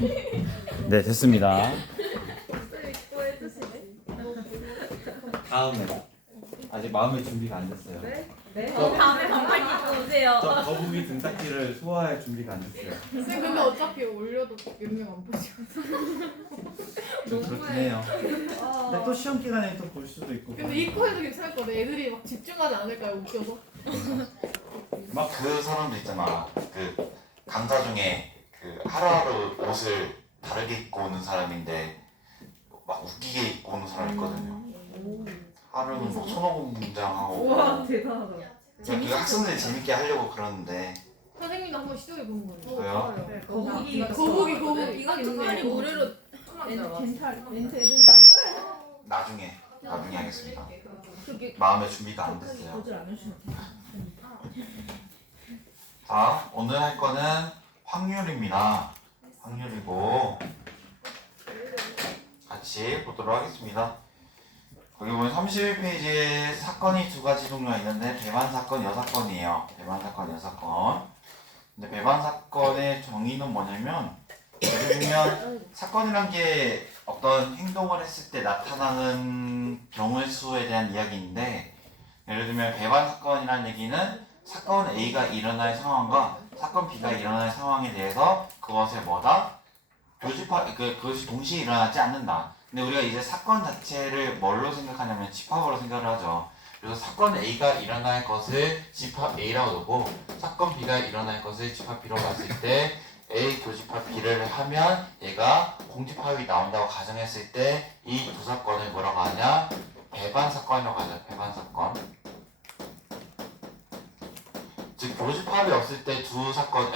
네, 됐습니다. 다음에 아직 마음의 준비가 안 됐어요. 네? 다음에 반팔 입고 오세요. 저 거북이 등딱지를 소화할 준비가 안 됐어요. 쌤 근데 어차피 올려도 몇 명 안 보시고. 좀 그렇긴 해요. 근데 또 시험 기간에 또 볼 수도 있고. 근데 이거 해도 괜찮을 것 같아. 애들이 막 집중하지 않을까요? 웃겨서. 막 그 사람도 있잖아. 그 강사 중에 그 하루하루 옷을 다르게 입고 오는 사람인데 막 웃기게 입고 오는 사람 있거든요. 하루는 뭐 손오공 분장하고 우와 대단하다. 그 학생들이 재밌게 하려고 그러는데 선생님도 한번 시도해 보는 거예요. 저요? 네, 거북이. 이거 특별히 모래로 멘트 애들이 나중에 하겠습니다. 그게 마음의 준비가 안 됐어요. 거절 안 해주시면 자, 오늘 할 거는 확률입니다. 확률이고 같이 보도록 하겠습니다. 거기 보면 31페이지에 사건이 두 가지 종류가 있는데 배반 사건, 여사건이에요. 배반 사건, 여사건. 근데 배반 사건의 정의는 뭐냐면 예를 들면 사건이란 게 어떤 행동을 했을 때 나타나는 경우의 수에 대한 이야기인데 예를 들면 배반 사건이라는 얘기는 사건 A가 일어날 상황과 사건 B가 일어날 상황에 대해서 그것을 그것이 동시에 일어나지 않는다. 근데 우리가 이제 사건 자체를 뭘로 생각하냐면 집합으로 생각을 하죠. 그래서 사건 A가 일어날 것을 집합 A라고 두고 사건 B가 일어날 것을 집합 B로 봤을 때 A 교집합 B를 하면 얘가 공집합이 나온다고 가정했을 때 이 두 사건을 뭐라고 하냐? 배반 사건이라고 하죠. 배반 사건. 즉 교집합이 없을 때 두 사건,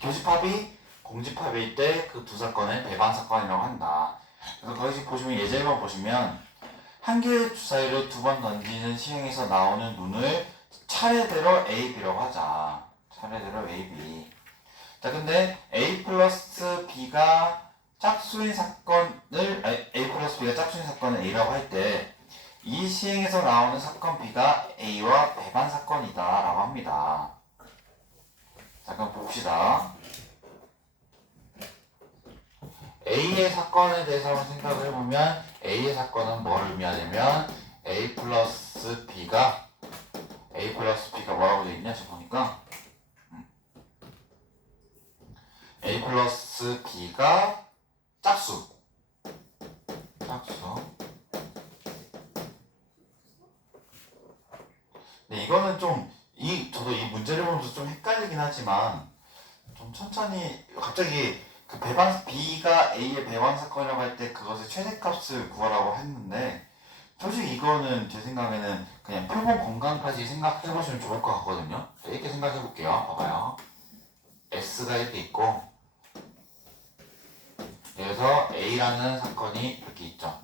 교집합이 공집합일 때 그 두 사건을 배반 사건이라고 한다. 그래서 거기서 보시면 예제만 보시면 한 개의 주사위를 두 번 던지는 시행에서 나오는 눈을 차례대로 A, B라고 하자. 차례대로 A, B. 자, 근데 A 플러스 B가 짝수인 사건을 A 플러스 B가 짝수인 사건을 A라고 할 때 이 시행에서 나오는 사건 B가 A와 배반 사건이다 라고 합니다. 잠깐 봅시다. A의 사건에 대해서 한번 생각을 해보면 A의 사건은 뭘 의미하냐면 A 플러스 B가 뭐라고 되어 있냐? 지금 보니까 A 플러스 B가 짝수. 네, 이거는 저도 이 문제를 보면서 좀 헷갈리긴 하지만 좀 천천히 갑자기 그 B가 A의 배반 사건이라고 할 때 그것의 최대값을 구하라고 했는데 솔직히 이거는 제 생각에는 그냥 표본 공간까지 생각해보시면 좋을 것 같거든요. 이렇게 생각해볼게요. 봐봐요. S가 이렇게 있고 그래서 A라는 사건이 이렇게 있죠.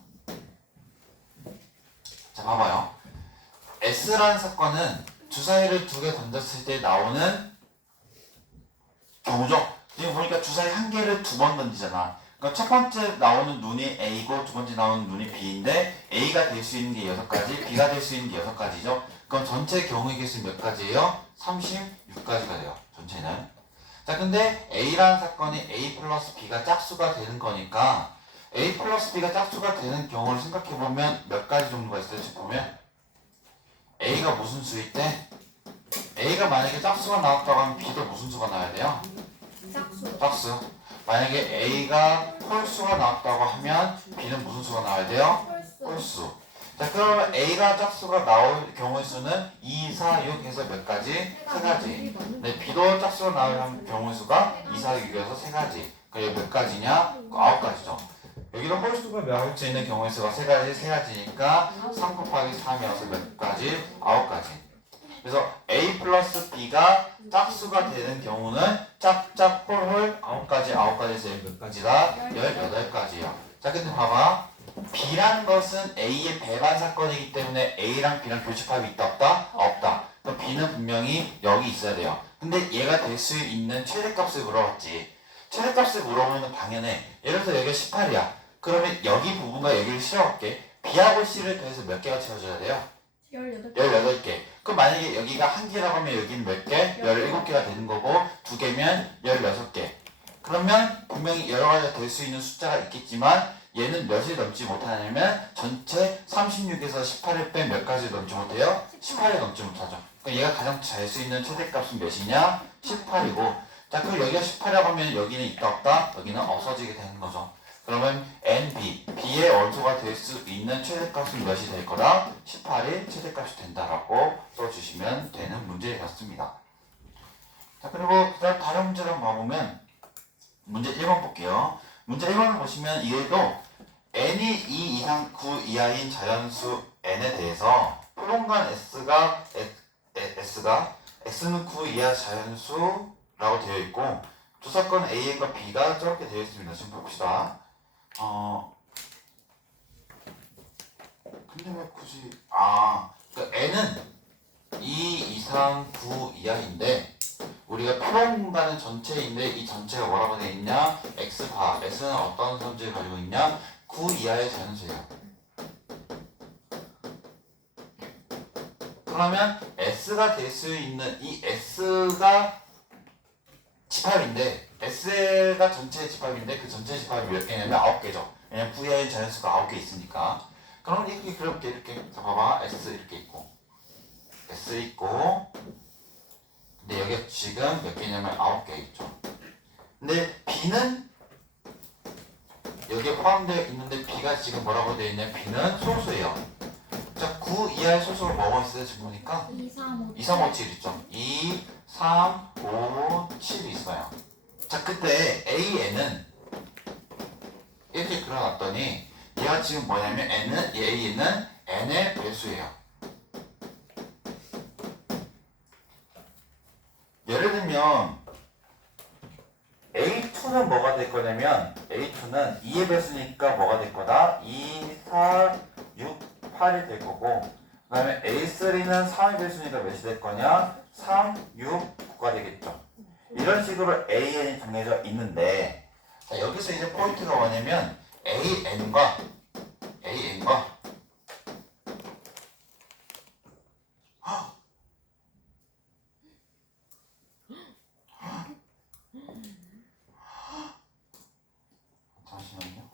자, 봐봐요. S라는 사건은 주사위를 두 개 던졌을 때 나오는 경우죠. 지금 보니까 주사위 한 개를 두 번 던지잖아. 그러니까 첫 번째 나오는 눈이 A고 두 번째 나오는 눈이 B인데 A가 될 수 있는 게 6가지, B가 될 수 있는 게 6가지죠. 그럼 전체 경우의 개수 몇 가지예요? 36가지가 돼요. 전체는. 자, 근데 A라는 사건이 A 플러스 B가 짝수가 되는 거니까 A 플러스 B가 짝수가 되는 경우를 생각해보면 몇 가지 정도가 있어요. 지금 보면 A가 무슨 수일 때 A가 만약에 짝수가 나왔다고 하면 B도 무슨 수가 나와야 돼요? 짝수. 만약에 A가 홀수가 나왔다고 하면 B는 무슨 수가 나와야 돼요? 홀수. 자, 그러면 A가 짝수가 나올 경우의 수는 2, 4, 6 해서 몇 가지? 3가지. 네, B도 짝수가 나올 경우의 수가 2, 4, 6에서 3가지. 그게 몇 가지냐? 9가지죠. 여기도 홀수가 나올 수 있는 경우의 수가 3가지니까 3 곱하기 3이어서 몇 가지? 9가지. 그래서 A 플러스 B가 짝수가 되는 경우는 짝짝 홀홀 9가지에서 몇 가지다? 18가지예요. 자, 근데 봐봐. B라는 것은 A의 배반 사건이기 때문에 A랑 B랑 교집합이 있다 없다? 없다. 그럼 B는 분명히 여기 있어야 돼요. 근데 얘가 될 수 있는 최대값을 물어봤지. 최대값을 물어보면 당연해. 예를 들어서 여기가 18이야. 그러면 여기 부분과 여기를 실어볼게. B하고 C를 더해서 몇 개가 채워줘야 돼요? 18개. 그럼 만약에 여기가 한 개라고 하면 여기는 몇 개? 17개가 되는 거고 두 개면 16개. 그러면 분명히 여러 가지가 될 수 있는 숫자가 있겠지만 얘는 몇을 넘지 못하냐면 전체 36에서 18을 뺀 몇 가지를 넘지 못해요? 18을 넘지 못하죠. 그러니까 얘가 가장 잘 수 있는 최대값은 몇이냐? 18이고 자 그럼 여기가 18이라고 하면 여기는 있다 없다? 여기는 없어지게 되는 거죠. 그러면 NB, B의 원소가 될 수 있는 최대값은 몇이 될 거다? 18이 최대값이 된다라고 써주시면 되는 문제였습니다. 자 그리고 그 다음 다른 문제를 한번 봐보면 문제 1번 볼게요. 문제 1번을 보시면 이해도 n이 2 이상 9 이하인 자연수 n에 대해서 표본관 s가 x는 9 이하 자연수라고 되어 있고 조사건 a과 b가 저렇게 되어 있습니다. 지금 봅시다. 근데 왜 굳이 그러니까 n은 2 이상 9 이하인데 우리가 표본 공간은 전체인데 이 전체가 뭐라고 되어 있냐? x바. x는 어떤 성질을 가지고 있냐? 9 이하의 자연수예요. 그러면 s가 될 수 있는 이 s가 집합인데 s가 전체 집합인데 그 전체 집합이 몇 개냐면 9개죠. 왜냐면 9 이하의 자연수가 9개 있으니까. 그럼 이렇게 그려볼게. 이렇게. 자 봐봐. s 이렇게 있고 s 있고 근데 여기가 지금 몇 개냐면 9개 있죠. 근데 B는 여기에 포함되어 있는데 B가 지금 뭐라고 되어 있냐면 B는 소수예요. 자, 9 이하의 소수가 뭐가 있어요? 지금 보니까 2, 3, 5, 2, 3, 5, 7 있죠. 2, 3, 5, 7이 있어요. 자, 그때 AN은 이렇게 그려놨더니 얘가 지금 뭐냐면 A는 N의 배수예요. 예를 들면 A2는 뭐가 될 거냐면 A2는 2의 배수니까 뭐가 될 거다? 2, 4, 6, 8이 될 거고 그 다음에 A3는 3의 배수니까 몇이 될 거냐? 3, 6, 9가 되겠죠. 이런 식으로 AN이 정해져 있는데 자, 여기서 이제 포인트가 뭐냐면 AN과 잠시만요.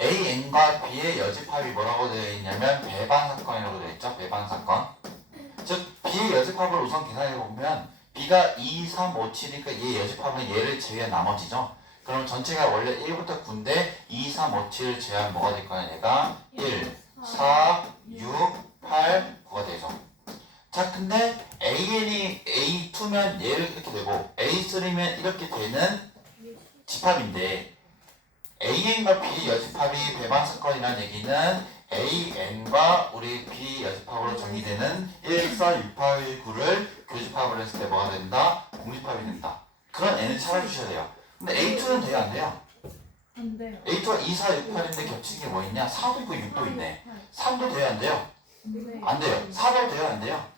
AN과 B의 여집합이 뭐라고 되어 있냐면 배반 사건이라고 되어 있죠. 배반 사건. 즉 B의 여집합을 우선 계산해 보면 B가 2, 3, 5, 7이니까 얘 여집합은 얘를 제외한 나머지죠. 그럼 전체가 원래 1부터 9인데 2, 3, 5, 7을 제외하면 뭐가 될 거냐? 얘가 1, 4, 6, 8, 9가 되죠. 자 근데 AN이 A2면 얘를 이렇게 되고 A3면 이렇게 되는 집합인데 AN과 B 여집합이 배반 사건이라는 얘기는 AN과 우리 B 여집합으로 정의되는 1, 4, 6, 8, 9를 교집합을 했을 때 뭐가 된다? 공집합이 된다. 그런 N을 찾아주셔야 돼요. 근데 A2는 돼요? 안 돼요? 안 돼요. A2가 2, 4, 6, 8인데 겹치는 게 뭐 있냐? 4도 있고 6도 있네. 3도 돼요? 안 돼요? 안 돼요. 4도 돼요? 안 돼요?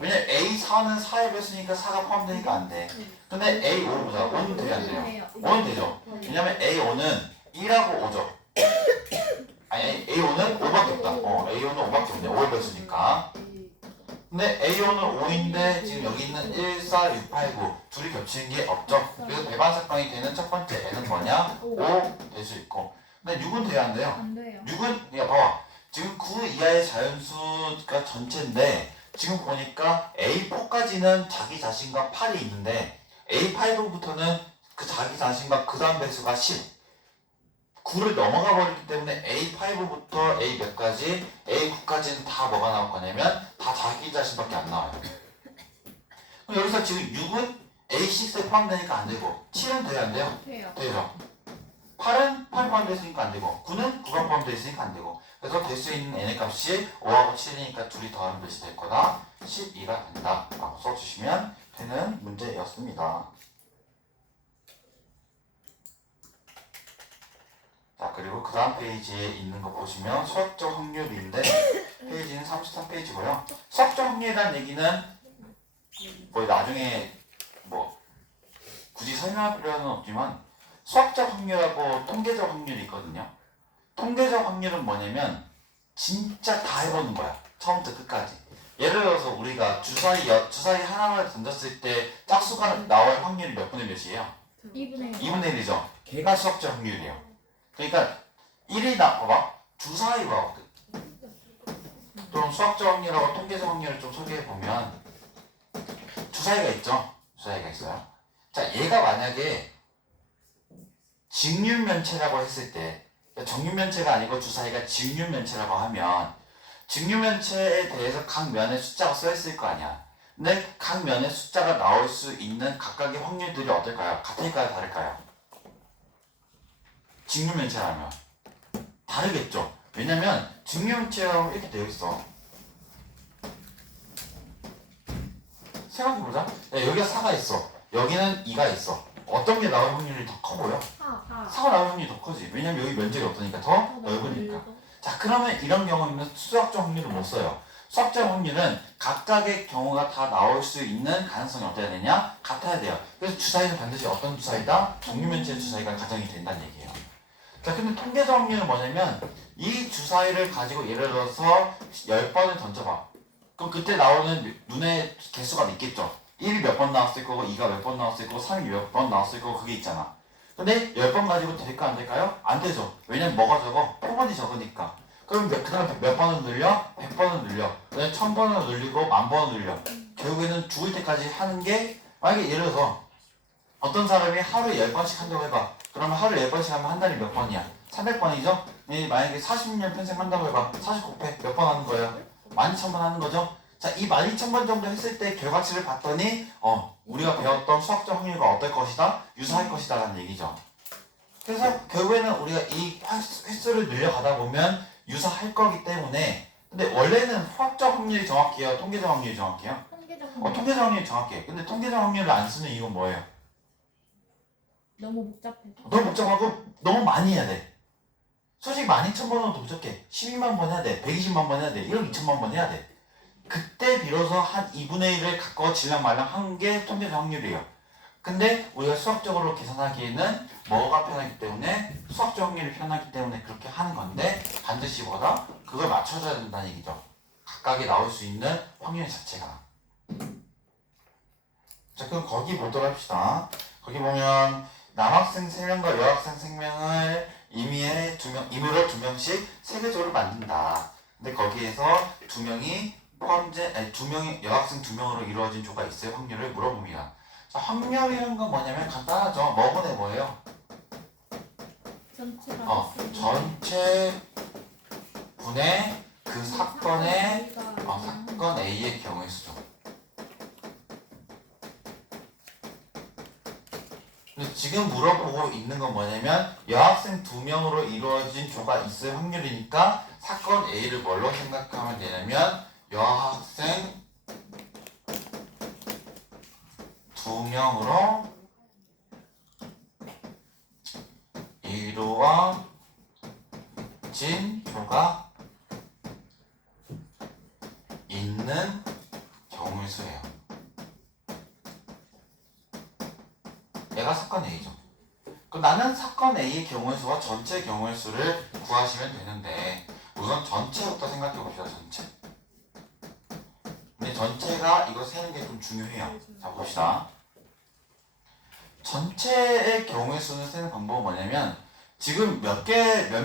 왜냐면 A4는 4에 배수니까 4가 포함되니까 안 돼. 근데 A5를 보자. 5는 돼요? 안 돼요? 5는 되죠. 왜냐면 A5는 1하고 5죠. 아니 A5는 5밖에 없다. A5는 5밖에 없네. 5에 배수니까. 근데 A5는 5인데 지금 여기 있는 1, 4, 6, 8, 9 둘이 겹치는 게 없죠. 그래서 배반 사건이 되는 첫 번째 N은 뭐냐? 5 될 수 있고. 근데 6은 돼요? 안 돼요? 안 돼요. 6은 야 봐봐. 지금 9 이하의 자연수가 전체인데 지금 보니까 A4까지는 자기 자신과 8이 있는데 A5부터는 그 자기 자신과 그 다음 배수가 10 9를 넘어가 버리기 때문에 A5부터 A 몇 가지 A9까지는 다 뭐가 나올 거냐면 다 자기 자신밖에 안 나와요. 그럼 여기서 지금 6은 A6에 포함되니까 안 되고 7은 돼요? 안 돼요? 돼요. 되죠. 8은 8 포함되어 있으니까 안 되고 9는 9가 포함되어 있으니까 안 되고 그래서 될 수 있는 n의 값이 5하고 7이니까 둘이 더하면 몇이 될 거다? 12가 된다 라고 써주시면 되는 문제였습니다. 자 그리고 그 다음 페이지에 있는 거 보시면 수학적 확률인데 페이지는 33페이지고요. 수학적 확률이라는 얘기는 뭐 나중에 뭐 굳이 설명할 필요는 없지만 수학적 확률하고 통계적 확률이 있거든요. 통계적 확률은 뭐냐면 진짜 다 해보는 거야. 처음부터 끝까지. 예를 들어서 우리가 주사위 하나를 던졌을 때 짝수가 나올 확률이 몇 분의 몇이에요? 2분의 2분의 1이죠. 걔가 수학적 확률이에요. 그러니까 1이 봐봐. 주사위가 좀 수학적 확률하고 통계적 확률을 좀 소개해보면 주사위가 있죠. 주사위가 있어요. 자, 얘가 만약에 직률면체라고 했을 때 정육면체가 아니고 주사위가 직률면체라고 하면 직률면체에 대해서 각 면에 숫자가 써있을 거 아니야. 근데 각 면에 숫자가 나올 수 있는 각각의 확률들이 어떨까요? 같을까요? 다를까요? 직률면체라면 다르겠죠. 왜냐면 직률면체라고 이렇게 되어 있어. 생각해보자. 야, 여기가 4가 있어. 여기는 2가 있어. 어떤 게 나올 확률이 더 커 보여? 4가 나올 확률이 더 커지. 왜냐면 여기 면적이 없으니까 더 넓으니까. 자, 그러면 이런 경우는 수학적 확률을 못 써요. 수학적 확률은 각각의 경우가 다 나올 수 있는 가능성이 어때야 되냐? 같아야 돼요. 그래서 주사위는 반드시 어떤 주사위다? 정육면체 주사위가 가정이 된다는 얘기예요. 자, 근데 통계적 확률은 뭐냐면 이 주사위를 가지고 예를 들어서 10번을 던져봐. 그럼 그때 나오는 눈의 개수가 있겠죠. 1이 몇 번 나왔을 거고 2가 몇 번 나왔을 거고 3이 몇 번 나왔을 거고 그게 있잖아. 근데 10번 가지고 될까 안 될까요? 안 되죠. 왜냐면 뭐가 적어? 표본이 적으니까. 그럼 그 다음에 몇 번을 늘려? 100번을 늘려. 그다음에 1000번을 늘리고 10,000번을 늘려. 결국에는 죽을 때까지 하는 게 만약에 예를 들어서 어떤 사람이 하루에 10번씩 한다고 해봐. 그러면 하루에 10번씩 하면 한 달이 몇 번이야? 300번이죠? 만약에 40년 평생 한다고 해봐. 40 곱해 몇 번 하는 거예요? 12,000번 하는 거죠? 자, 이 12,000번 정도 했을 때 결과치를 봤더니 우리가 배웠던 수학적 확률과 어떨 것이다? 유사할 것이다 라는 얘기죠. 그래서 결국에는 우리가 이 횟수를 늘려가다 보면 유사할 거기 때문에 근데 원래는 수학적 확률이 정확해요? 통계적 확률이 정확해요? 통계적 확률이 정확해요. 근데 통계적 확률을 안 쓰는 이유는 뭐예요? 너무 복잡해. 너무 복잡하고 너무 많이 해야 돼. 솔직히 12,000번은 더 부족해. 12만 번 해야 돼. 120만 번 해야 돼. 1억 2천만 번 해야 돼. 그때 비로소 한 2분의 1을 갖고 질량말량 한 게 통계적 확률이에요. 근데 우리가 수학적으로 계산하기에는 뭐가 편하기 때문에 수학적 확률이 편하기 때문에 그렇게 하는 건데 반드시 뭐다? 그걸 맞춰줘야 된다는 얘기죠. 각각이 나올 수 있는 확률 자체가. 자, 그럼 거기 보도록 합시다. 거기 보면 남학생 3명과 여학생 3명을 임의로 2명씩 세계적으로 만든다. 근데 거기에서 2명이 여학생 2명으로 이루어진 조가 있을 확률을 물어봅니다. 자, 확률이라는 건 뭐냐면 간단하죠. 뭐분의 뭐예요? 전체 분의 그 사건의 사건 A의 경우의 수죠. 근데 지금 물어보고 있는 건 뭐냐면 여학생 2명으로 이루어진 조가 있을 확률이니까 사건 A를 뭘로 생각하면 되냐면 여학생 2명으로 이루어진 조가 있는 경우의 수예요. 얘가 사건 A죠. 그럼 나는 사건 A의 경우의 수와 전체 경우의 수를 구하시면 되는데 우선 전체부터 생각해 봅시다. 전체. 근데 전체가 이거 세는 게 좀 중요해요. 자, 봅시다. 전체의 경우의 수를 세는 방법은 뭐냐면 지금 몇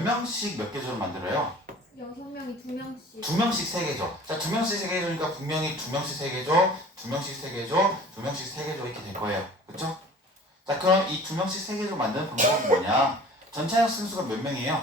명씩 몇 개 조를 만들어요? 6명이 2명씩 2명씩 3개죠. 자, 2명씩 3개조니까 분명히 2명씩 3개조, 2명씩 3개조, 2명씩 3개조 이렇게 될 거예요. 그쵸? 자, 그럼 이 2명씩 3개조 만드는 방법은 뭐냐? 전체 학생 수가 몇 명이에요?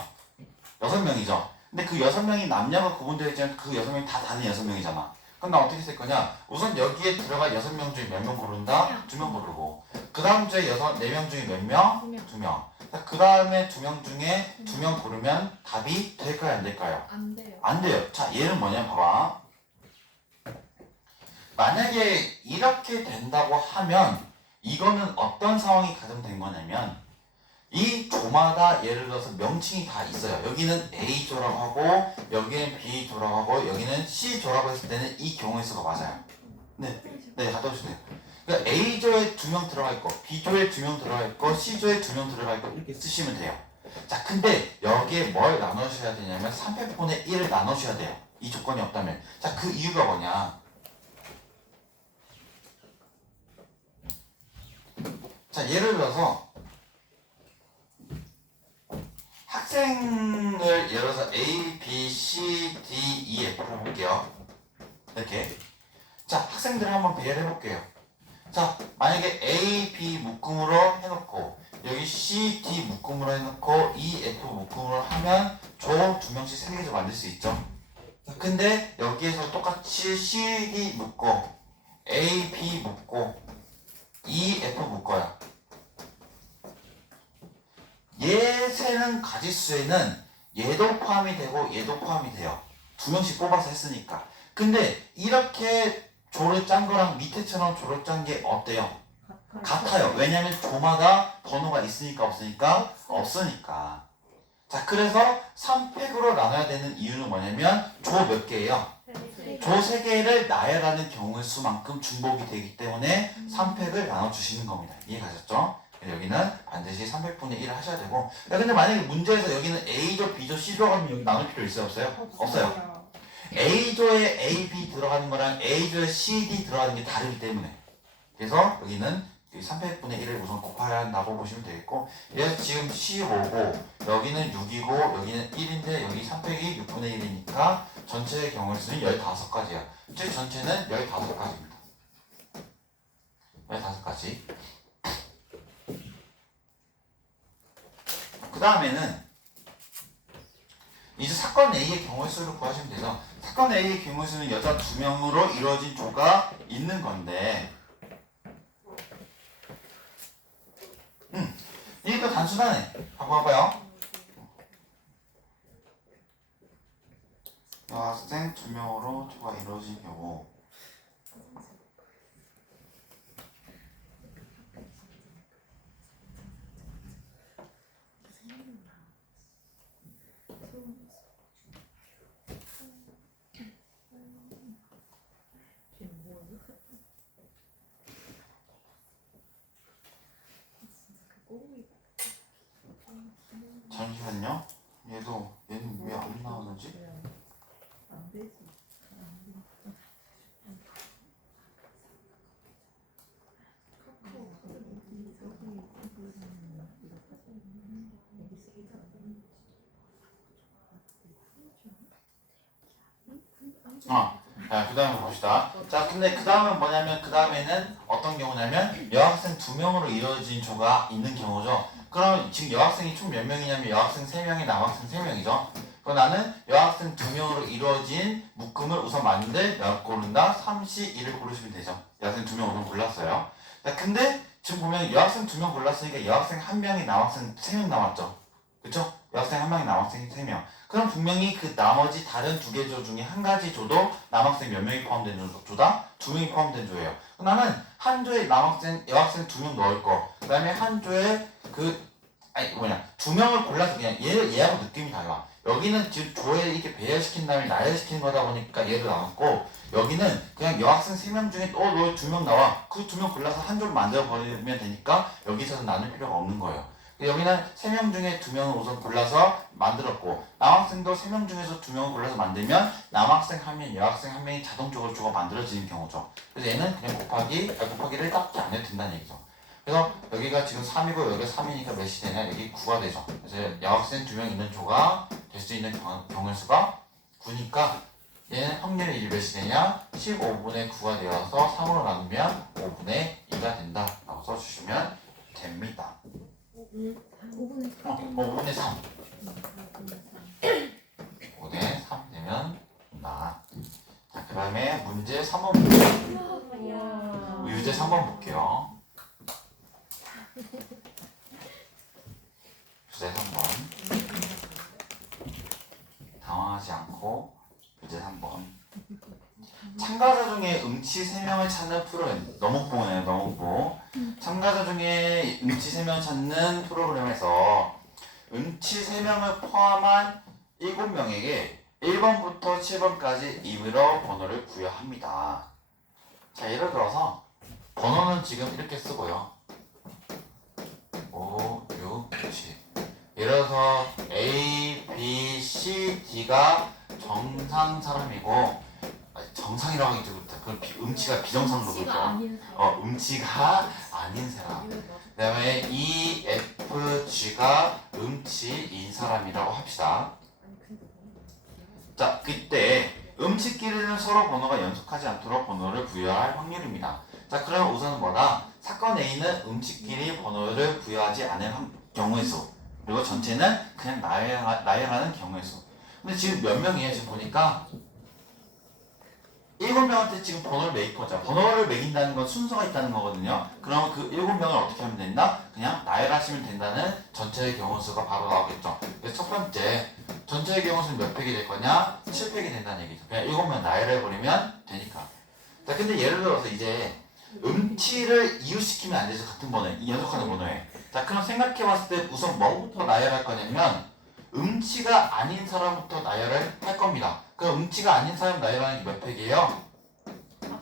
6명이죠. 근데 그 6명이 남녀가 구분되어 있지만 그 6명이 다 다른 6명이잖아. 그럼 나 어떻게 쓸 거냐? 우선 여기에 들어갈 6명 중에 몇 명 고른다? 2명 고르고 그 다음 주에 4명 중에 몇 명? 2명. 그 다음에 2명 중에 2명 고르면 답이 될까요? 안 될까요? 안 돼요. 안 돼요. 자, 얘는 뭐냐? 봐봐. 만약에 이렇게 된다고 하면 이거는 어떤 상황이 가정된 거냐면 이 조마다 예를 들어서 명칭이 다 있어요. 여기는 A조라고 하고 여기는 B조라고 하고 여기는 C조라고 했을 때는 이 경우의 수가 맞아요. 네, 갖다 주세요. 그러니까 A조에 2명 들어가 있고 B조에 2명 들어가 있고 C조에 2명 들어가 있고 이렇게 쓰시면 돼요. 자, 근데 여기에 뭘 나누셔야 되냐면 300분의 1을 나누셔야 돼요. 이 조건이 없다면. 자, 그 이유가 뭐냐? 자, 예를 들어서 학생을 예를 들어서 A, B, C, D, E, F로 볼게요. 이렇게. 자, 학생들을 한번 배열해 볼게요. 자, 만약에 A, B 묶음으로 해놓고 여기 C, D 묶음으로 해놓고 E, F 묶음으로 하면 조 두 명씩 세 개를 만들 수 있죠. 자, 근데 여기에서 똑같이 C, D 묶고 A, B 묶고 E, F 묶어요. 얘 세는 가지수에는 얘도 포함이 되고 얘도 포함이 돼요. 두 명씩 뽑아서 했으니까. 근데 이렇게 조를 짠 거랑 밑에처럼 조를 짠 게 어때요? 같아요. 왜냐면 조마다 번호가 있으니까 없으니까? 없으니까. 자, 그래서 3팩으로 나눠야 되는 이유는 뭐냐면 조 몇 개예요? 조 3개를 나열하는 경우의 수만큼 중복이 되기 때문에 3팩을 나눠주시는 겁니다. 이해가셨죠? 여기는 반드시 300분의 1을 하셔야 되고. 야, 근데 만약에 문제에서 여기는 A조, B조, C조 가면 여기 나눌 필요 있어요? 없어요? 없어요. A조에 A, B 들어가는 거랑 A조에 C, D 들어가는 게 다르기 때문에. 그래서 여기는 300분의 1을 우선 곱해야 한다고 보시면 되겠고, 얘 지금 15고 여기는 6이고 여기는 1인데 여기 3팩이 6분의 1이니까 전체의 경우의 수는 15가지야. 즉 전체는 15가지입니다. 15가지. 그 다음에는 이제 사건 A의 경우의 수를 구하시면 되죠. 사건 A의 경우의 수는 여자 2명으로 이루어진 조가 있는 건데, 이게 또 단순하네. 한번 봐봐요. 여학생 2명으로 조가 이루어진 경우, 잠시만요. 얘는 왜 안 나오는지? 자, 그 다음에 봅시다. 자, 근데 그 다음은 뭐냐면, 그 다음에는 어떤 경우냐면, 여학생 2명으로 이루어진 조가 있는 경우죠. 그럼 지금 여학생이 총 몇 명이냐면, 여학생 3명에 남학생 3명이죠. 그럼 나는 여학생 2명으로 이루어진 묶음을 우선 맞는데 몇 고른다? 3C1을 고르시면 되죠. 여학생 2명 우선 골랐어요. 자, 근데 지금 보면 여학생 2명 골랐으니까 여학생 1명이 남학생 3명 남았죠. 그쵸? 여학생 1명이 남학생 3명. 그럼 분명히 그 나머지 다른 2개 조 중에 한 가지 조도 남학생 몇 명이 포함된 조다? 2명이 포함된 조예요. 나는 한 조에 여학생 2명 넣을 거, 그 다음에 한 조에 2명을 골라서 그냥 얘하고 느낌이 달라. 여기는 지금 조에 이렇게 배열시킨 다음에 나열시키는 거다 보니까 얘를 나눴고, 여기는 그냥 여학생 3명 중에 너 2명 나와. 그 2명 골라서 한 조를 만들어 버리면 되니까 여기서는 나눌 필요가 없는 거예요. 여기는 3명 중에 2명을 우선 골라서 만들었고, 남학생도 3명 중에서 2명을 골라서 만들면 남학생 1명, 여학생 1명이 자동적으로 조가 만들어지는 경우죠. 그래서 얘는 그냥 곱하기를 딱히 안 해도 된다는 얘기죠. 그래서 여기가 지금 3이고 여기가 3이니까 몇이 되냐? 여기 9가 되죠. 그래서 여학생 2명 있는 조가 될 수 있는 경우의 수가 9니까 얘는 확률이 몇이 되냐? 15분의 9가 되어서 3으로 나누면 5분의 2가 된다 라고 써주시면 됩니다. 5분의 3. 5분의 3 되면 된다. 자, 그 다음에 문제 3번 볼게요. 유제 3번 볼게요. 유제 3번. 당황하지 않고 유제 3번. 참가자 중에 음치 3명을 찾는 프로그램. 너목보네요, 너목보. 참가자 중에 음치 3명 찾는 프로그램에서 음치 3명을 포함한 7명에게 1번부터 7번까지 임의로 번호를 부여합니다. 자, 예를 들어서 번호는 지금 이렇게 쓰고요. 5, 6, 7. 예를 들어서 A, B, C, D가 정상 사람이에요. 음치가 비정상으로 씨가 보죠. 아닌 사람. 음치가 아닌 사람. 그 다음에 EFG가 음치인 사람이라고 합시다. 자, 그때 음치끼리는 서로 번호가 연속하지 않도록 번호를 부여할 확률입니다. 자, 그럼 우선은 뭐다? 사건 A는 음치끼리 번호를 부여하지 않을 경우의 수, 그리고 전체는 그냥 나열하는 경우의 수. 근데 지금 몇 명이에요? 지금 보니까 7명한테 지금 번호를 매길 거죠. 번호를 매긴다는 건 순서가 있다는 거거든요. 그러면 그 7명을 어떻게 하면 된다? 그냥 나열하시면 된다는 전체의 경우 수가 바로 나오겠죠. 그래서 첫 번째, 전체의 경우 수는 몇 팩이 될 거냐? 7팩이 된다는 얘기죠. 그냥 7명 나열해버리면 되니까. 자, 근데 예를 들어서 이제 음치를 이웃시키면 안 되죠. 같은 번호에, 이 연속하는 번호에. 자, 그럼 생각해봤을 때 우선 뭐부터 나열할 거냐면 음치가 아닌 사람부터 나열을 할 겁니다. 그럼 음치가 아닌 사람 나열하는 게 몇 팩이에요?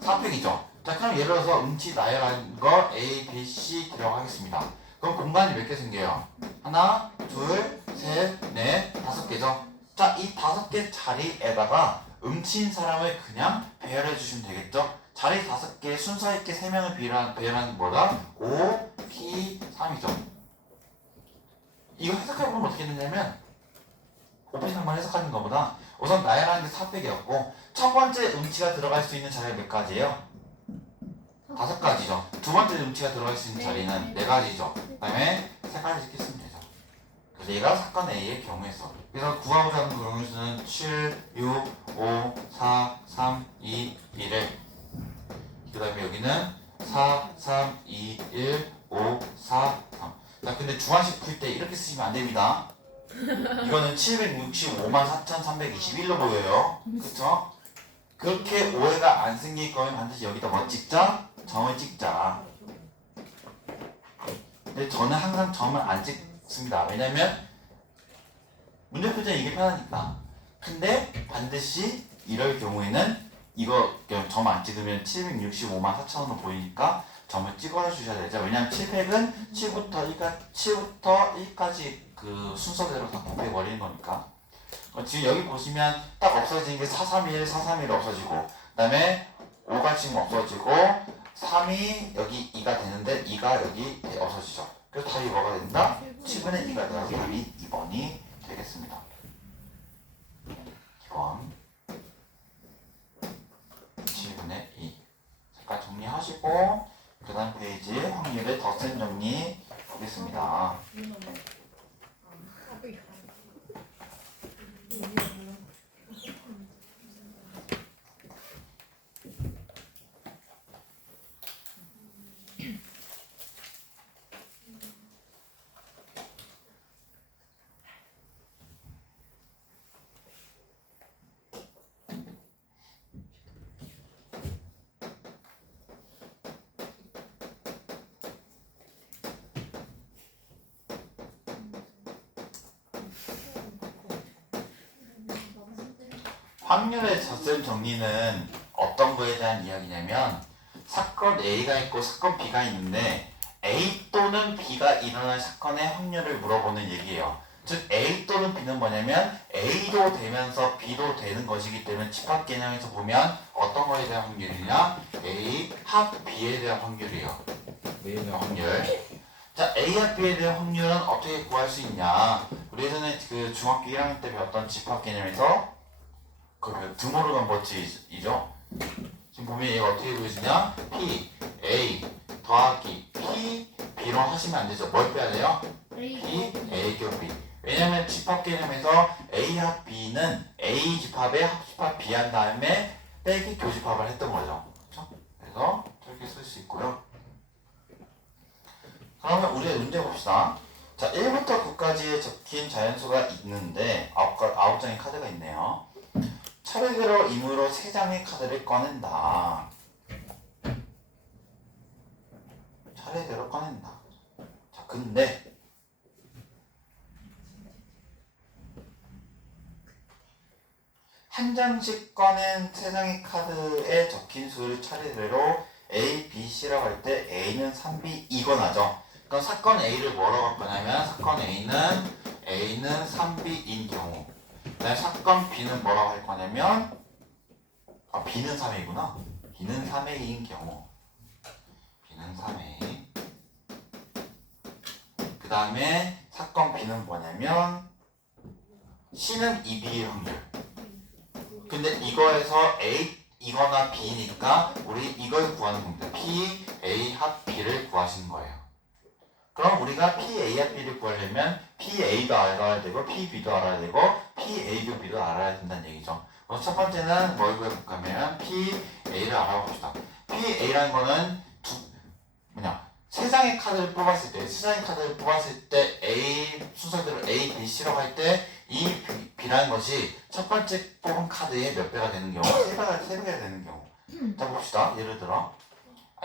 4팩이죠. 자, 그럼 예를 들어서 음치 나열한 거 A, B, C D라고 하겠습니다. 그럼 공간이 몇 개 생겨요? 하나, 둘, 셋, 넷, 5개죠. 자, 이 5개 자리에다가 음치인 사람을 그냥 배열해 주시면 되겠죠. 자리 5개 순서 있게 3명을 배열하는 뭐다? O, P, 3이죠. 이거 해석해보면 어떻게 되냐면 오피상만 해석하는 것보다 우선 나열하는 게 4팩이었고 첫 번째 음치가 들어갈 수 있는 자리가 몇 가지예요? 5가지죠. 두 번째 음치가 들어갈 수 있는 자리는 4가지죠. 그 다음에 3가지 이렇게 쓰면 되죠. 그래서 얘가 사건 A의 경우의 수. 그래서 구하고자 하는 경우의 수는 7, 6, 5, 4, 3, 2, 1을 그 다음에 여기는 4, 3, 2, 1, 5, 4, 3. 자, 근데 중화식 풀 때 이렇게 쓰시면 안 됩니다. 이거는 765만 4,321로 보여요. 그쵸? 그렇게 오해가 안 생길 거면 반드시 여기다 뭐 찍자? 점을 찍자. 근데 저는 항상 점을 안 찍습니다. 왜냐면 문제 풀때 이게 편하니까. 근데 반드시 이럴 경우에는 이거 점 안 찍으면 765만 4천원으로 보이니까 점을 찍어 주셔야 되죠. 왜냐면 7팩은 7부터 1까지 그 순서대로 다 곱해버리는 거니까. 지금 여기 보시면 딱 없어지는 게 431, 431 없어지고 그 다음에 5가 지금 없어지고 3이 여기 2가 되는데 2가 여기 없어지죠. 그래서 답이 뭐가 된다? 7분의 2가 되어서 답이 2번이 되겠습니다. 2번 7분의 2. 잠깐 정리하시고 그 다음 페이지 확률의 덧셈 정리 보겠습니다. 확률의 덧셈 정리는 어떤 거에 대한 이야기냐면 사건 A가 있고 사건 B가 있는데 A 또는 B가 일어날 사건의 확률을 물어보는 얘기예요. 즉 A 또는 B는 뭐냐면 A도 되면서 B도 되는 것이기 때문에 집합 개념에서 보면 어떤 거에 대한 확률이냐? A 합 B에 대한 확률이에요. B에 대한 확률. 자, A와 B에 대한 확률은 어떻게 구할 수 있냐? 우리 예전에 그 중학교 1학년 때 배웠던 집합 개념에서 그 드모르간 법칙이죠. 지금 보면 얘가 어떻게 보여지냐? P, A 더하기 P, B로 하시면 안 되죠. 뭘 빼야 돼요? P, A 교 B. 왜냐면 집합 개념에서 A 합 B는 A 집합에 합집합 B 한 다음에 빼기 교집합을 했던 거죠. 그렇죠? 그래서 저렇게 쓸 수 있고요. 그러면 우리 문제 봅시다. 자, 1부터 9까지에 적힌 자연수가 있는데 9장의 카드가 있네요. 차례대로 임으로 3장의 카드를 꺼낸다. 차례대로 꺼낸다. 자, 근데 한 장씩 꺼낸 3장의 카드에 적힌 수를 차례대로 A, B, C라고 할 때 A는 3B 이거나죠. 그럼 사건 A를 뭐라고 할 거냐면 사건 A는 3B인 경우, 그다음에 사건 B는 뭐라고 할 거냐면 B는 3이구나. B는 3A인 경우 B는 3A 그 다음에 사건 B는 뭐냐면 C는 2B일 확률 근데 이거에서 A 이거나 B니까 우리 이걸 구하는 겁니다. P, A 합 B를 구하시는 거예요. 그럼 우리가 P, A 합 B를 구하려면 P, A도 알아야 되고 P, B도 알아야 되고 P, A도 B도 알아야 된다는 얘기죠. 그럼 첫 번째는 뭘 구해볼까 하면 P, A를 알아봅시다. P, A라는 거는 세 장의 카드를 뽑았을 때 A 순서대로 A, B, C라고 할 때 이 B라는 것이 첫 번째 뽑은 카드의 몇 배가 되는 경우? 세 배가 되는 경우. 자 봅시다. 예를 들어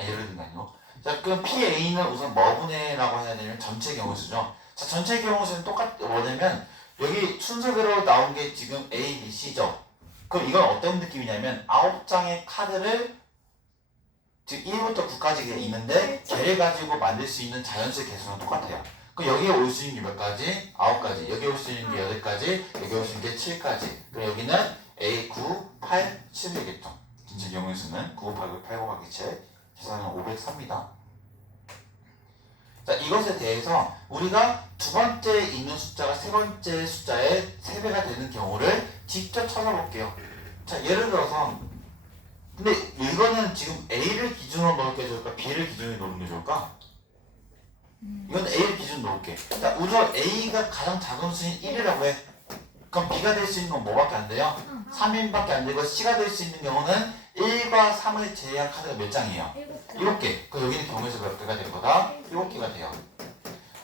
예를 든 게 아니고 자 그럼 PA는 우선 뭐분해라고 해야 되냐면 전체 경우수죠. 자 전체 경우수는 뭐냐면 여기 순서대로 나온 게 지금 A, B, C죠. 그럼 이건 어떤 느낌이냐면 9장의 카드를 즉 1부터 9까지 있는데 걔를 가지고 만들 수 있는 자연수의 개수는 똑같아요. 그럼 여기에 올 수 있는 게 몇 가지? 9가지. 여기에 올 수 있는 게 8가지. 여기에 올 수 있는 게 7가지. 그럼 여기는 A, 9, 8, 7이겠죠. 전체 경우의 수는 9 곱하기 8 곱하기 7 계산은 503입니다. 자 이것에 대해서 우리가 두 번째 있는 숫자가 세 번째 숫자의 3배가 되는 경우를 직접 찾아볼게요. 자 예를 들어서 근데 이거는 지금 A를 기준으로 놓을 게 좋을까? B를 기준으로 놓는 게 좋을까? 이건 A를 기준으로 놓을게. 자, 우선 A가 가장 작은 수인 1이라고 해. 그럼 B가 될 수 있는 건 뭐밖에 안 돼요? 3인밖에 안 되고 C가 될 수 있는 경우는 1과 3을 제외한 카드가 몇 장이에요? 7개. 그럼 여기는 경우에서 몇 개가 될 거다? 7개가 돼요.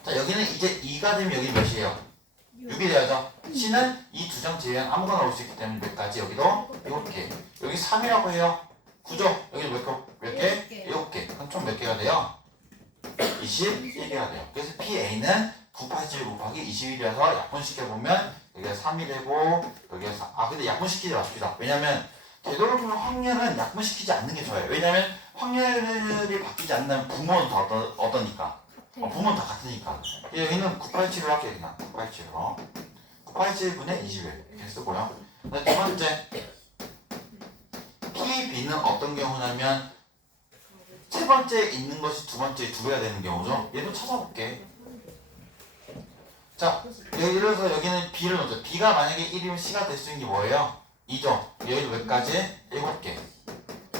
자, 여기는 이제 2가 되면 여기 몇이에요? 6이 돼야죠. C는 이 두 장 제외한 아무거나 올 수 있기 때문에 몇 가지? 여기도 7개. 여기 3이라고 해요. 9죠? 여기 몇 개? 7개. 그럼 총 몇 개가 돼요? 21개가 돼요. 그래서 PA는 987 곱하기 21이라서 약분시켜보면 여기가 3이 되고 여기가 4. 근데 약분시키지 맙시다. 왜냐면 되도록이면 확률은 약분시키지 않는 게 좋아요. 왜냐면 확률이 바뀌지 않는 부모는 다 어떠니까. 부모는 다 같으니까. 여기는 987로 할게요. 그냥 987로. 987분의 21 이렇게 쓰고요. 두 번째 PB는 어떤 경우냐면 세 번째 있는 것이 두 번째 2배가 되는 경우죠. 얘도 찾아볼게. 자, 예를 들어서 여기는 B를 넣자. B가 만약에 1이면 C가 될 수 있는 게 뭐예요? 2죠. 여기도 몇 가지? 7개.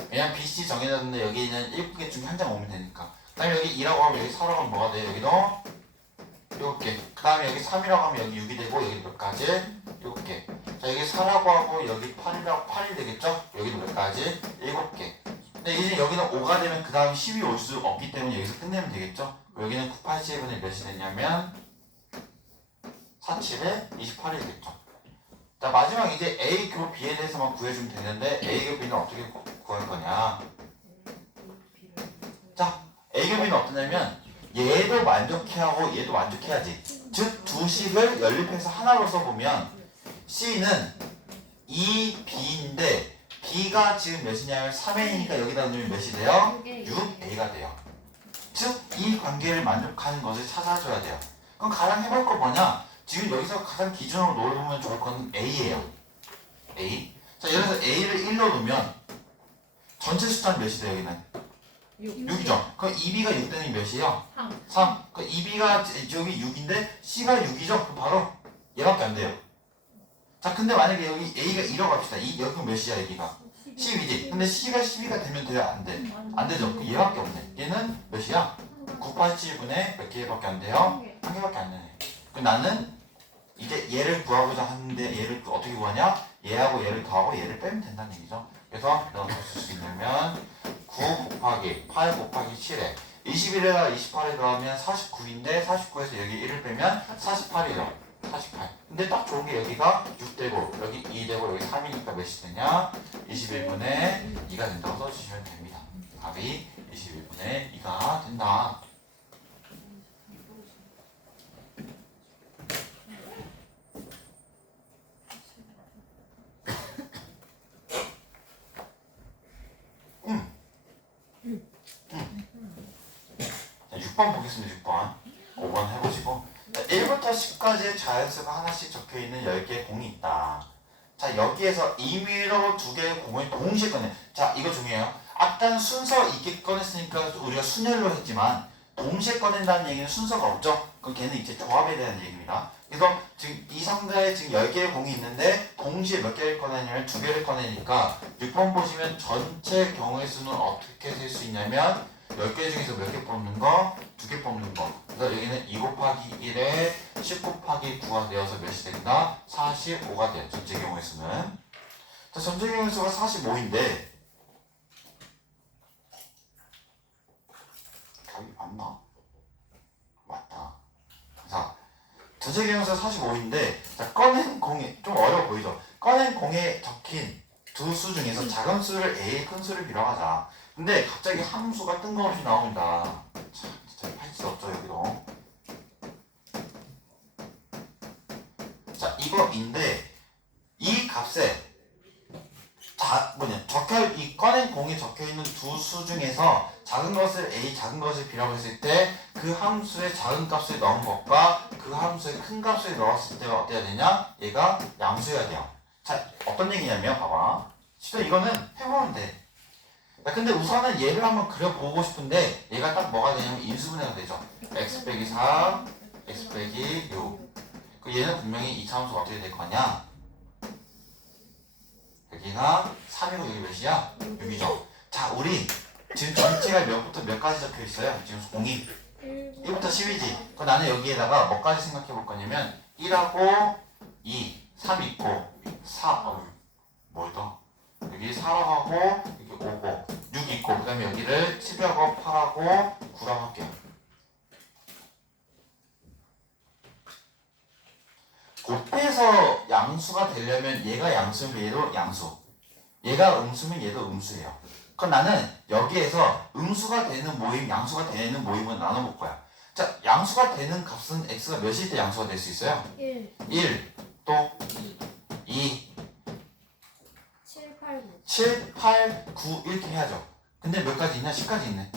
왜냐면 B, C 정해졌는데 여기는 7개 중에 한 장 오면 되니까. 그 다음에 여기 2라고 하면 여기 4라고 하면 뭐가 돼요? 여기도 7개. 그 다음에 여기 3이라고 하면 여기 6이 되고 여기 몇 가지? 7개. 자, 여기 4라고 하고 여기 8이 되겠죠? 여기도 몇 가지? 7개. 근데 이제 여기는 5가 되면 그 다음 10이 올 수 없기 때문에 여기서 끝내면 되겠죠? 여기는 987분의 몇이 되냐면 47에 28이 되겠죠. 자 마지막 이제 A 교 B에 대해서만 구해주면 되는데 A 교 B는 어떻게 구할 거냐. 자 A 교 B는 어떠냐면 얘도 만족해야 하고 얘도 만족해야지. 즉 두 식을 연립해서 하나로 써보면 C는 2B인데 B가 지금 몇이냐면 3A니까 여기다 넣으면 몇이 돼요? 6A가 돼요. 즉 이 관계를 만족하는 것을 찾아줘야 돼요. 그럼 가장 해볼 거 뭐냐? 지금 여기서 가장 기준으로 놓으면 좋을 건 A예요. A. 자 예를 들어서 A를 1로 놓으면 전체 숫자는 몇이 돼요? 여기는 6이죠. 그럼 2B가 6 되는 게 몇이에요? 3. 그럼 2B가 여기 6인데 C가 6이죠? 그럼 바로 얘밖에 안 돼요. 자 근데 만약에 여기 A가 1로 갑시다. 여기 몇이야 여기가? 12지. 근데 C가 12가 되면 돼요? 안 돼? 안 되죠. 그럼 얘밖에 없네. 얘는 몇이야? 987분의 몇 개밖에 안 돼요? 한 개밖에 안 되네. 그럼 나는 이제 얘를 구하고자 하는데 얘를 어떻게 구하냐? 얘하고 얘를 더하고 얘를 빼면 된다는 얘기죠. 그래서 내가 어떻게 쓸 수 있냐면 9 곱하기 8 곱하기 7에 21에다 28에 더하면 49인데 49에서 여기 1을 빼면 48이죠. 48. 근데 딱 좋은 게 여기가 6되고 여기 2되고 여기 3이니까 몇이 되냐? 21분의 2가 된다고 써주시면 됩니다. 답이 21분의 2가 된다. 자, 6번 보겠습니다. 6번. 5번 해보시고 1부터 10까지의 자연수가 하나씩 적혀있는 10개의 공이 있다. 자 여기에서 임의로 2개의 공을 동시에 꺼내. 자 이거 중요해요. 약간 순서 있게 꺼냈으니까 우리가 순열로 했지만 동시에 꺼낸다는 얘기는 순서가 없죠. 그럼 걔는 이제 조합에 대한 얘기입니다. 그래서 지금 이 상자에 지금 10개의 공이 있는데 동시에 몇 개를 꺼내냐면 2개를 꺼내니까 6번 보시면 전체 경우의 수는 어떻게 셀 수 있냐면 10개 중에서 몇 개 뽑는 거? 2개 뽑는 거. 그래서 여기는 2 곱하기 1에 10 곱하기 9가 되어서 몇이 된다? 45가 돼요. 전체 경우의 수는. 자, 전체 경우의 수가 45인데 답이 맞나? 맞다. 자, 전체 경우의 수가 45인데 자, 꺼낸 공에 좀 어려워 보이죠? 꺼낸 공에 적힌 두 수 중에서 작은 수를 A, 큰 수를 B라고 하자. 근데 갑자기 함수가 뜬금없이 나옵니다. 참, 진짜 할 수 없죠, 여기도. 자, 이거인데 이 값에 이 꺼낸 공에 적혀있는 두 수 중에서 작은 것을 A, 작은 것을 B라고 했을 때 그 함수의 작은 값을 넣은 것과 그 함수의 큰 값을 넣었을 때가 어때야 되냐? 얘가 양수여야 돼요. 자, 어떤 얘기냐면 봐봐. 실은 이거는 해보면 돼. 자, 근데 우선은 얘를 한번 그려보고 싶은데 얘가 딱 뭐가 되냐면 인수분해가 되죠. x 빼기 4, x 빼기 6. 그 얘는 분명히 이 차함수가 어떻게 될 거냐? 여기가 3이고 여기 몇이야? 6이죠. 자, 우리 지금 전체가 몇부터 몇까지 적혀 있어요? 지금 공이 1부터 10이지. 그럼 나는 여기에다가 뭐까지 생각해 볼 거냐면 1하고 2, 3 있고 4, 뭘 더? 여기 4라고 하고 여기 5고 6 있고 그 다음에 여기를 7하고 8하고 9라고 할게요. 곱해서 양수가 되려면 얘가 양수면 얘도 양수, 얘가 음수면 얘도 음수예요. 그럼 나는 여기에서 음수가 되는 모임, 양수가 되는 모임을 나눠볼 거야. 자, 양수가 되는 값은 x가 몇일 때 양수가 될 수 있어요? 1, 또 2, 7, 8, 9. 7, 8, 9 이렇게 해야죠. 근데 몇 가지 있나? 10가지 있네.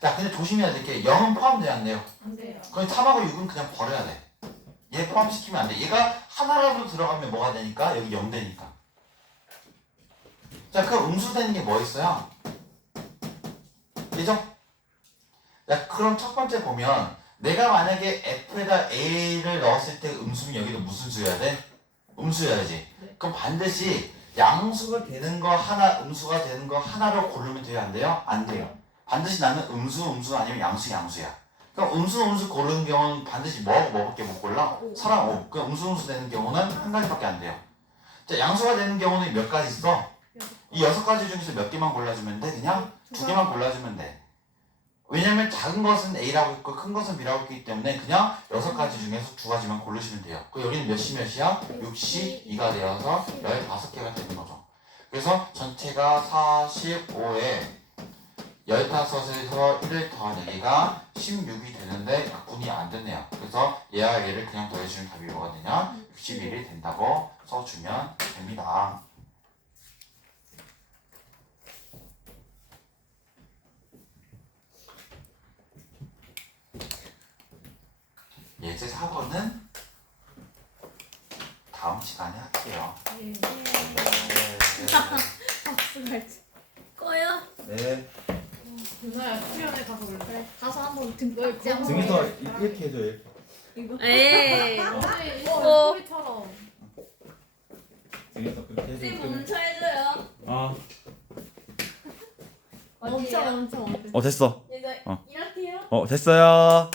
자, 근데 조심해야 될 게 0은 포함되지 않네요. 안 돼요. 그럼 3하고 6은 그냥 버려야 돼. 얘 포함시키면 안 돼. 얘가 하나라도 들어가면 뭐가 되니까? 여기 0 되니까. 자, 그럼 음수되는 게 뭐 있어요? 그죠? 자, 그럼 첫 번째 보면 내가 만약에 F에다 A를 넣었을 때 음수면 여기도 무슨 수여야 돼? 음수여야지. 그럼 반드시 양수가 되는 거 하나, 음수가 되는 거 하나를 고르면 돼요? 안 돼요? 안 돼요. 반드시 나는 음수 아니면 양수야. 그럼 음수 고르는 경우는 반드시 뭐밖에 못 골라? 4랑 5. 그럼 음수 되는 경우는 한 가지밖에 안 돼요. 자, 양수가 되는 경우는 몇 가지 있어? 이 6가지 중에서 몇 개만 골라주면 돼? 그냥 2개만 골라주면 돼. 왜냐면 작은 것은 A라고 했고 큰 것은 B라고 했기 때문에 그냥 6가지 중에서 2가지만 고르시면 돼요. 그 여기는 몇이야? 62가 되어서 15개가 되는 거죠. 그래서 전체가 45에 15에서 1을 더한 얘가 16이 되는데 각분이 안 됐네요. 그래서 얘와 얘를 그냥 더해주면 답이 뭐가 되냐? 61이 된다고 써주면 됩니다. 예제 4번은 다음 시간에 할게요. 박수 갈지. 꺼요. 네. 누나야 수련회 가서 올래? 가서 한번 등 네, 한번 등에서 이렇게 해줘 이렇게. 이거. 에이. 어제 어. 소리처럼. 등에서 그렇게 해줘. 쌤 멈춰 해줘요. 엄청. 됐어. 이거 어. 이렇게요? 됐어요.